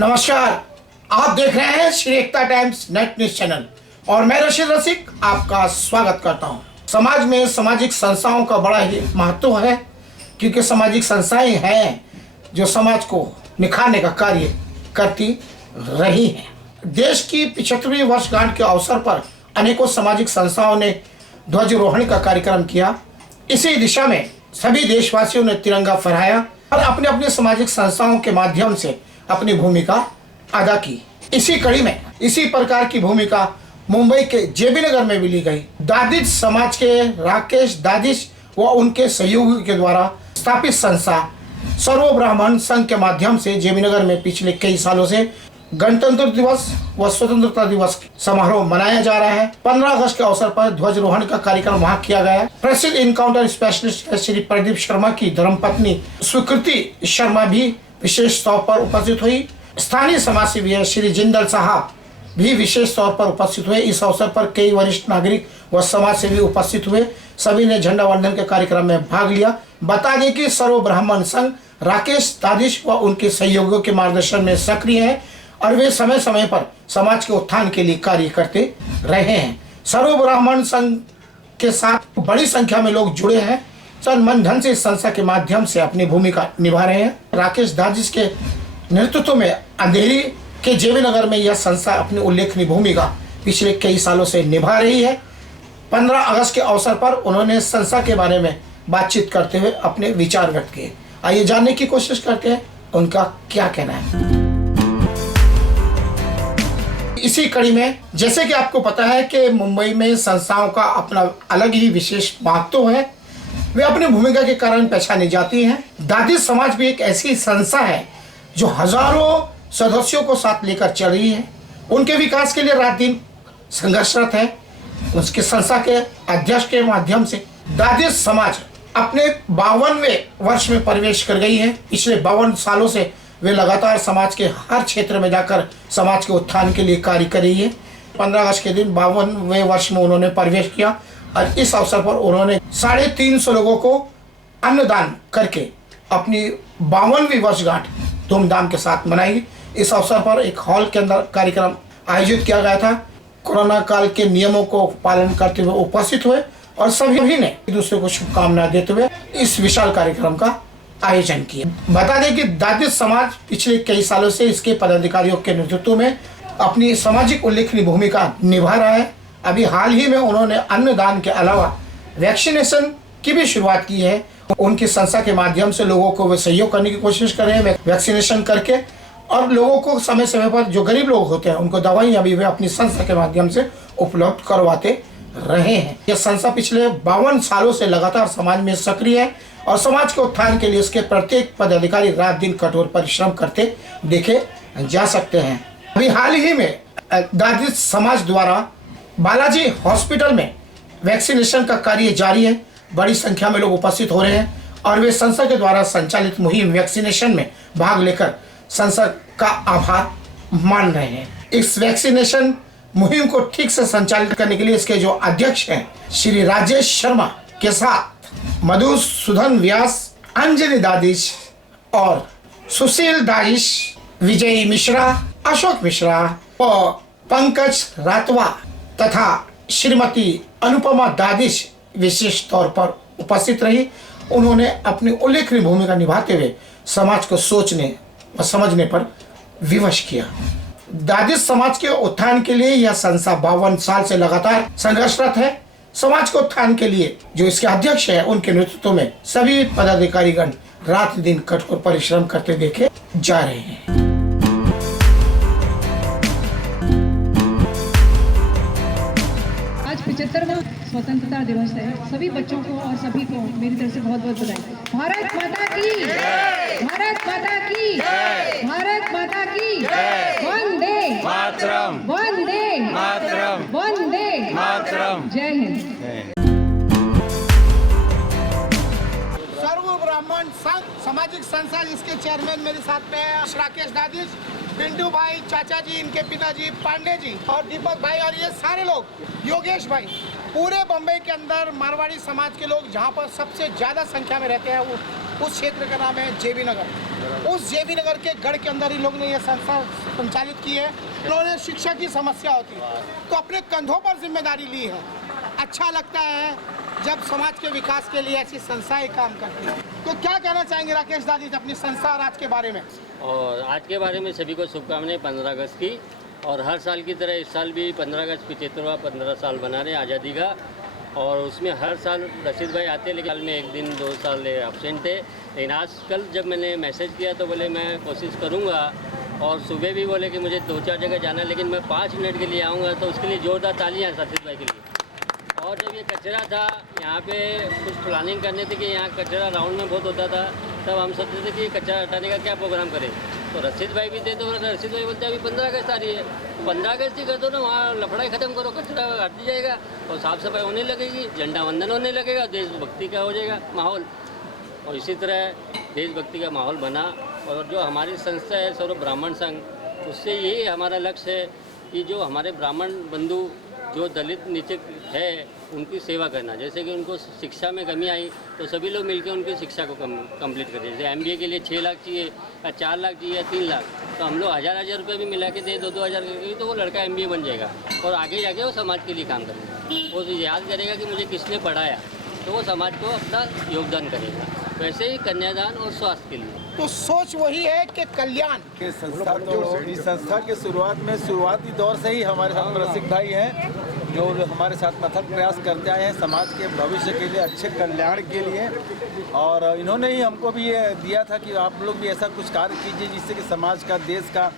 नमस्कार, आप देख रहे हैं श्री एकता टाइम्स नेट न्यूज चैनल और मैं रशीद रसिक आपका स्वागत करता हूं। समाज में सामाजिक संस्थाओं का बड़ा ही महत्व है, क्योंकि सामाजिक संस्थाएं हैं जो समाज को निखारने का कार्य करती रही हैं। देश की 75वीं वर्षगांठ के अवसर पर अनेकों सामाजिक संस्थाओं ने ध्वजारोहण का कार्यक्रम किया। इसी दिशा में सभी देशवासियों ने तिरंगा फहराया और अपने अपने सामाजिक संस्थाओं के माध्यम से अपनी भूमिका अदा की। इसी कड़ी में इसी प्रकार की भूमिका मुंबई के जेबी नगर में भी ली गई। दादिश समाज के राकेश दादिश व उनके सहयोगी के द्वारा स्थापित संस्था सर्व ब्राह्मण संघ के माध्यम से जेबी नगर में पिछले कई सालों से गणतंत्र दिवस व स्वतंत्रता दिवस समारोह मनाया जा रहा है। 15 अगस्त के अवसर पर ध्वजारोहण का कार्यक्रम वहां किया गया। प्रसिद्ध इनकाउंटर स्पेशलिस्ट श्री प्रदीप शर्मा की धर्मपत्नी स्वीकृति शर्मा भी विशेष तौर पर उपस्थित हुई। स्थानीय समाजसेवी श्री जिंदल साहब भी विशेष तौर पर उपस्थित हुए। इस अवसर पर कई वरिष्ठ नागरिक व समाजसेवी उपस्थित हुए। सभी ने झंडा वंदन के कार्यक्रम में भाग लिया। बता दें कि सर्व ब्राह्मण संघ राकेश दादिश व उनके सहयोगियों के मार्गदर्शन में सक्रिय है और वे समय समय पर समाज के उत्थान के लिए कार्य करते रहे हैं। सर्व ब्राह्मण संघ के साथ बड़ी संख्या में लोग जुड़े हैं। तन मन धन से इस संस्था के माध्यम से अपनी भूमिका निभा रहे हैं। राकेश दादिश के नेतृत्व में अंधेरी के जेबी नगर में यह संस्था अपनी उल्लेखनीय भूमिका पिछले कई सालों से निभा रही है। 15 अगस्त के अवसर पर उन्होंने संस्था के बारे में बातचीत करते हुए अपने विचार व्यक्त किए। आइए जानने की कोशिश करते हैं उनका क्या कहना है। इसी कड़ी में जैसे कि आपको पता है कि मुंबई में संस्थाओं का अपना अलग ही विशेष महत्व है। वे अपनी भूमिका के कारण पहचानी जाती हैं। दादिश समाज भी एक ऐसी संस्था है जो हजारों सदस्यों को साथ लेकर चल रही है। उनके विकास के लिए रात दिन संघर्षरत है। उसके संस्था के अध्यक्ष के माध्यम से दादिश समाज अपने 52वें वर्ष में प्रवेश कर गई है। पिछले 52 सालों से वे लगातार समाज के हर क्षेत्र में जाकर समाज के उत्थान के लिए कार्य कर रही है। 15 अगस्त के दिन 52वें वर्ष में उन्होंने प्रवेश किया और इस अवसर पर उन्होंने 350 लोगों को अन्नदान करके अपनी 52वीं वर्षगांठ धूमधाम के साथ मनाई। इस अवसर पर एक हॉल के अंदर कार्यक्रम आयोजित किया गया था। कोरोना काल के नियमों को पालन करते हुए उपस्थित हुए और सभी ने एक दूसरे को शुभकामनाएं देते हुए इस विशाल कार्यक्रम का आयोजन किया। बता दें कि दादिश समाज पिछले कई सालों से इसके पदाधिकारियों के नेतृत्व में अपनी सामाजिक उल्लेखनीय भूमिका निभा रहा है। अभी हाल ही में उन्होंने अन्नदान के अलावा वैक्सीनेशन की भी शुरुआत की है। उनकी संस्था के माध्यम से लोगों को वे सहयोग करने की कोशिश कर रहे हैं वैक्सीनेशन करके, और लोगों को समय समय पर जो गरीब लोग होते हैं उनको दवाइयाँ भी वे अपनी संस्था के माध्यम से उपलब्ध करवाते रहे हैं। यह संस्था पिछले 52 सालों से लगातार समाज में सक्रिय है और समाज के उत्थान के लिए इसके प्रत्येक पदाधिकारी रात दिन कठोर परिश्रम करते देखे जा सकते हैं। अभी हाल ही में दादिश समाज द्वारा बालाजी हॉस्पिटल में वैक्सीनेशन का कार्य जारी है। बड़ी संख्या में लोग उपस्थित हो रहे हैं और वे संस्था के द्वारा संचालित मुहिम वैक्सीनेशन में भाग लेकर संस्था का आभार मान रहे हैं। इस वैक्सीनेशन मुहिम को ठीक से संचालित करने के लिए इसके जो अध्यक्ष हैं श्री राजेश शर्मा के साथ मधुसूदन व्यास, अंजलि दादिश और सुशील दादिश, विजय मिश्रा, अशोक मिश्रा और पंकज रातवा तथा श्रीमती अनुपमा दादिश विशेष तौर पर उपस्थित रही। उन्होंने अपनी उल्लेखनीय भूमिका निभाते हुए समाज को सोचने व समझने पर विवश किया। दादिश समाज के उत्थान के लिए यह संस्था 52 साल से लगातार संघर्षरत है। समाज के उत्थान के लिए जो इसके अध्यक्ष है उनके नेतृत्व में सभी पदाधिकारीगण रात दिन कठोर परिश्रम करते देखे जा रहे हैं। आज 75वां स्वतंत्रता दिवस है। सभी बच्चों को और सभी को मेरी तरफ से बहुत बहुत बधाई। भारत माता की, भारत माता की, भारत माता की, वंदे मातरम, वंदे मातरम, वंदे मातरम। जय हिंद। सर्व ब्राह्मण संघ सामाजिक संस्था जिसके चेयरमैन मेरे साथ में है राकेश दादिश, पिंटू भाई, चाचा जी, इनके पिताजी पांडे जी और दीपक भाई और ये सारे लोग, योगेश भाई, पूरे बम्बई के अंदर मारवाड़ी समाज के लोग जहाँ पर सबसे ज़्यादा संख्या में रहते हैं वो उस क्षेत्र का नाम है जेबी नगर। उस जेबी नगर के गढ़ के अंदर ही लोग ने यह संस्था संचालित की है। उन्होंने शिक्षा की समस्या होती है तो अपने कंधों पर जिम्मेदारी ली है। अच्छा लगता है जब समाज के विकास के लिए ऐसी संस्थाएं काम करती हैं। तो क्या कहना चाहेंगे राकेश दादी अपनी संस्था और आज के बारे में? और आज के बारे में सभी को शुभकामनाएं 15 अगस्त की। और हर साल की तरह इस साल भी 15 अगस्त 75वां 15 साल बना रहे हैं आज़ादी का। और उसमें हर साल रशीद भाई आते हैं, लेकिन साल में 1 दिन 2 साल एब्सेंट थे। लेकिन आज कल जब मैंने मैसेज किया तो बोले मैं कोशिश करूँगा। और सुबह भी बोले कि मुझे 2-4 जगह जाना है, लेकिन मैं 5 मिनट के लिए आऊँगा। तो उसके लिए जोरदार तालियां रशीद भाई के लिए। और जब ये कचरा था यहाँ पे कुछ प्लानिंग करने थे कि यहाँ कचरा राउंड में बहुत होता था, तब हम सोचते थे कि कचरा हटाने का क्या प्रोग्राम करें। तो रशीद भाई भी थे तो रशीद भाई बोलते अभी 15 अगस्त आ रही है, 15 अगस्त ही कर दो ना, वहाँ लफड़ाई ख़त्म करो, कचरा हट जाएगा और साफ़ सफाई होने लगेगी, झंडा वंदन होने लगेगा, देशभक्ति का हो जाएगा माहौल। और इसी तरह देशभक्ति का माहौल बना। और जो हमारी संस्था है सर्व ब्राह्मण संघ, उससे यही हमारा लक्ष्य है कि जो हमारे ब्राह्मण बंधु जो दलित नीचे है उनकी सेवा करना। जैसे कि उनको शिक्षा में कमी आई तो सभी लोग मिलकर उनकी शिक्षा को कंप्लीट करें। जैसे MBA के लिए 6 लाख चाहिए या 4 लाख चाहिए या 3 लाख, तो हम लोग 1000 रुपये भी मिला के दे 2-2 हज़ार करके, तो वो लड़का MBA बन जाएगा और आगे जाके वो समाज के लिए काम करेगा। वो याद करेगा कि मुझे किसने पढ़ाया, तो वो समाज को अपना योगदान करेगा। वैसे ही कन्यादान और स्वास्थ्य के लिए तो सोच वही है कि कल्याण के संस्था। तो इस संस्था के शुरुआती दौर से ही हमारे साथ रसिक भाई हैं जो हमारे साथ अथक प्रयास करते आए हैं समाज के भविष्य के लिए, अच्छे कल्याण के लिए। और इन्होंने ही हमको भी ये दिया था कि आप लोग भी ऐसा कुछ कार्य कीजिए जिससे कि समाज का, देश का,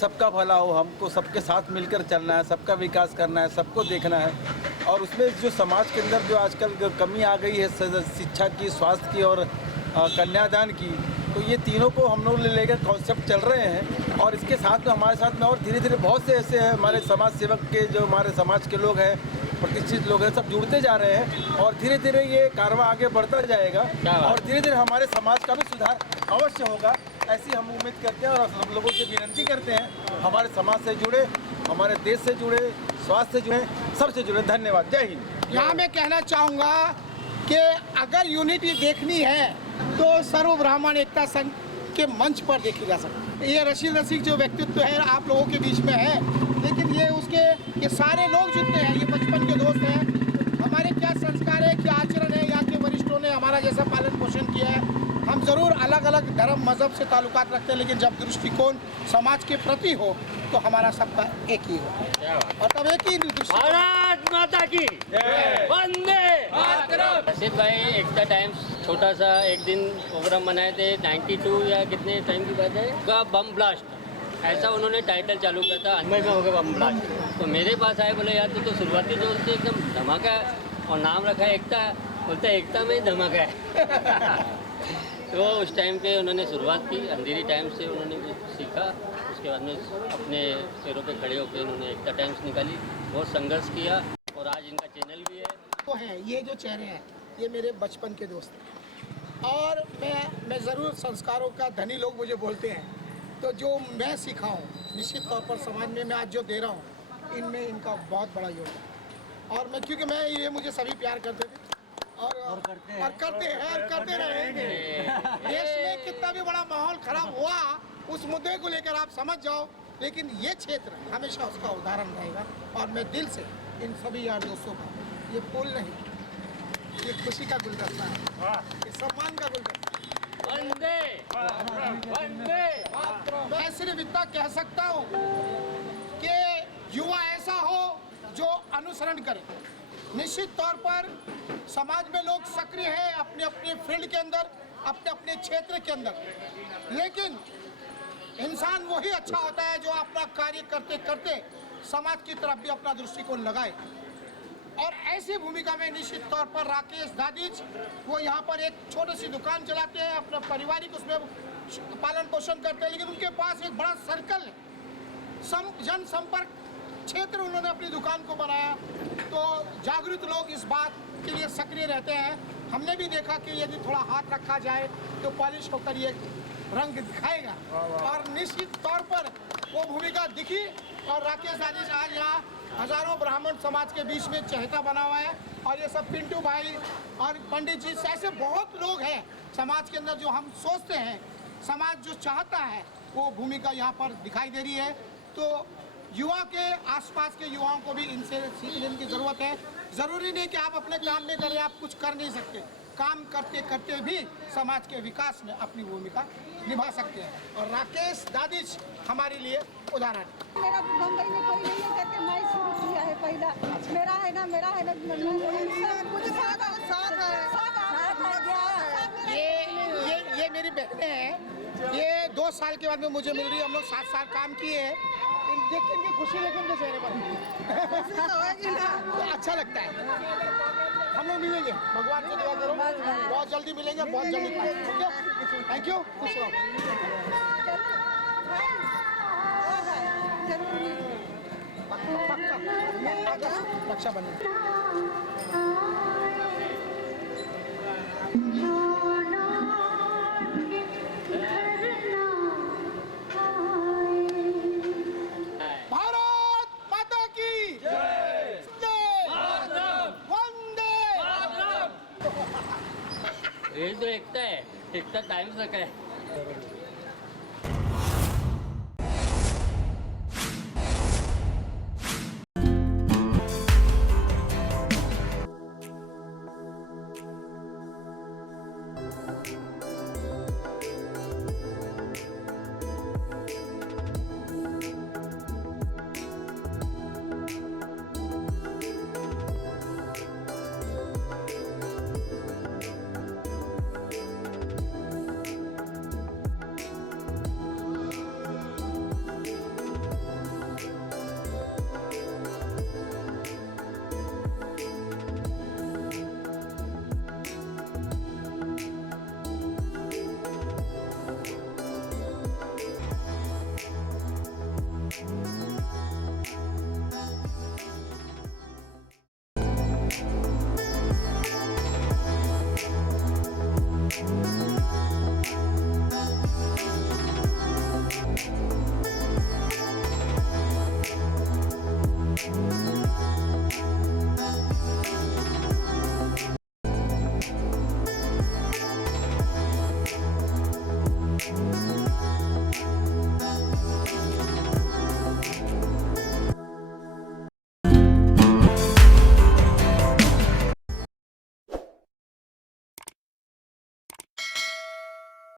सबका भला हो। हमको सबके साथ मिलकर चलना है, सबका विकास करना है, सबको देखना है। और उसमें जो समाज के अंदर जो आजकल कमी आ गई है शिक्षा की, स्वास्थ्य की और कन्यादान की, तो ये तीनों को हम लोग लेकर कॉन्सेप्ट चल रहे हैं। और इसके साथ में हमारे साथ में और धीरे धीरे बहुत से ऐसे हमारे समाज सेवक के, जो हमारे समाज के लोग हैं, प्रतिष्ठित लोग हैं, सब जुड़ते जा रहे हैं। और धीरे धीरे ये कारवां आगे बढ़ता जाएगा और धीरे धीरे हमारे समाज का भी सुधार अवश्य होगा, ऐसी हम उम्मीद करते हैं। और हम लोगों से विनती करते हैं हमारे समाज से जुड़े, हमारे देश से जुड़े, स्वास्थ्य से जुड़े, सबसे जुड़े। धन्यवाद। जय हिंद। यहाँ मैं कहना चाहूँगा कि अगर यूनिटी देखनी है तो सर्व ब्राह्मण एकता संघ के मंच पर देखी जा सकती है। ये रसिक जो व्यक्तित्व है आप लोगों के बीच में है, लेकिन ये सारे लोग जितने हैं ये बचपन के दोस्त हैं। हमारे क्या संस्कार है, क्या आचरण है, यहाँ के वरिष्ठों ने हमारा जैसा पालन पोषण किया है। हम ज़रूर अलग अलग धर्म मज़हब से ताल्लुकात रखते हैं, लेकिन जब दृष्टिकोण समाज के प्रति हो तो हमारा सबका एक ही हो और तब एक ही दृष्टिकोण। भारत माता की वंदे मातरम। रशीद भाई एकता टाइम्स छोटा सा एक दिन प्रोग्राम बनाए थे 92 या कितने टाइम की बात है का बम ब्लास्ट, ऐसा उन्होंने टाइटल चालू किया था, मुंबई में होगा बम ब्लास्ट। तो मेरे पास आए, बोले यार तो शुरुआती दौर से एकदम धमाका है और नाम रखा है एकता, बोलता है एकता में ही धमाका है। तो उस टाइम पे उन्होंने शुरुआत की, अंधेरी टाइम से उन्होंने सीखा। उसके बाद में अपने पैरों पे खड़े होकर इन्होंने एकता टाइम्स निकाली, बहुत संघर्ष किया और आज इनका चैनल भी है। तो हैं ये जो चेहरे हैं ये मेरे बचपन के दोस्त हैं और मैं ज़रूर संस्कारों का धनी लोग मुझे बोलते हैं। तो जो मैं सीखा हूँ निश्चित तौर पर समाज में मैं आज जो दे रहा हूँ, इनमें इनका बहुत बड़ा योगदान। और मैं क्योंकि मैं ये मुझे सभी प्यार करते थे और करते हैं और करते रहेंगे। देश में कितना भी बड़ा माहौल खराब हुआ, उस मुद्दे को लेकर आप समझ जाओ, लेकिन ये क्षेत्र हमेशा उसका उदाहरण रहेगा। और मैं दिल से इन सभी यार दोस्तों का, ये फूल नहीं, ये खुशी का गुलदस्ता है, ये सम्मान का गुलदस्ता। वंदे वंदे। मैं सिर्फ इतना कह सकता हूँ कि युवा ऐसा हो जो अनुसरण करे। निश्चित तौर पर समाज में लोग सक्रिय हैं अपने अपने फील्ड के अंदर, अपने अपने क्षेत्र के अंदर, लेकिन इंसान वही अच्छा होता है जो अपना कार्य करते करते समाज की तरफ भी अपना दृष्टिकोण लगाए। और ऐसी भूमिका में निश्चित तौर पर राकेश दादीज, वो यहाँ पर एक छोटी सी दुकान चलाते हैं, अपना पारिवारिक उसमें पालन पोषण करते हैं, लेकिन उनके पास एक बड़ा सर्कल है, जनसंपर्क क्षेत्र उन्होंने अपनी दुकान को बनाया। तो जागरूक लोग इस बात के लिए सक्रिय रहते हैं। हमने भी देखा कि यदि थोड़ा हाथ रखा जाए तो पॉलिश होकर ये रंग दिखाएगा और निश्चित तौर पर वो भूमिका दिखी। और राकेश दादीज आज यहाँ हजारों ब्राह्मण समाज के बीच में चहेता बना हुआ है। और ये सब पिंटू भाई और पंडित जी ऐसे बहुत लोग हैं समाज के अंदर जो हम सोचते हैं, समाज जो चाहता है वो भूमिका यहाँ पर दिखाई दे रही है। तो युवा के आसपास के युवाओं को भी इनसे सीख लेने की ज़रूरत है। ज़रूरी नहीं कि आप अपने काम में करें, आप कुछ कर नहीं सकते, काम करते करते भी समाज के विकास में अपनी भूमिका निभा सकते हैं। और राकेश दादिश हमारे लिए उदाहरण। मेरा मुंबई में कोई नहीं है करके मैं शुरू किया है पहला। मेरा है ना ये मेरी बहनें हैं। ये 2 साल के बाद में मुझे मिल रही है। हम लोग 7 साल काम किए हैं। देख के इनकी खुशी लेकिन उनके चेहरे पर तो अच्छा लगता है। हम लोग मिलेंगे, भगवान से दुआ करो, बहुत जल्दी मिलेंगे, बहुत जल्दी। थैंक यू, खुश रहो। रक्षा बंधन। भारत माता की जय। वंदे। ये तो एकता है, एकता टाइम से है।